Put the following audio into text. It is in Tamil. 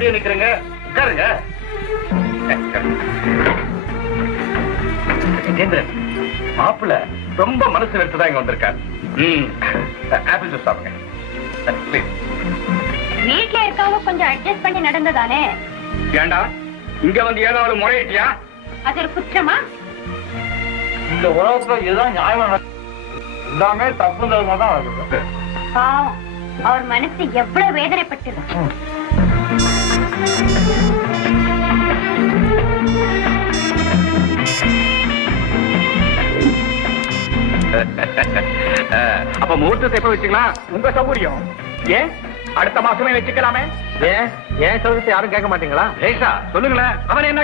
அப்படியே நிக்கிறீங்க, உட்காருங்க. கஜேந்திரன், மாப்பிள்ள ரொம்ப மனசு வெறுத்துதான் இங்க வந்திருக்காரு. ஆப்பிள் ஜூஸ் சாப்பிடுங்க. ப்ளீஸ். வீட்டுல இருக்கவங்க கொஞ்சம் அட்ஜஸ்ட் பண்ணி நடந்ததானே. ஏண்டா இங்க வந்து ஏதாவது முறையிட்டியா? அது ஒரு குற்றமா? இந்த உலகத்துல இதுதான் நியாயமா, எல்லாமே தப்பு தர்மா தான் வருது. பாவம், அவர் மனசு எவ்வளவு வேதனைப்பட்டது. அப்ப முகூர்த்தத்தை எப்ப வச்சுக்கலாம்? உங்க சௌகரியம். ஏன் அடுத்த மாசமே வச்சுக்கலாமே? ஏன் சௌகரியத்தை யாரும் கேட்க மாட்டீங்களா? சொல்லுங்களேன். அவன் என்ன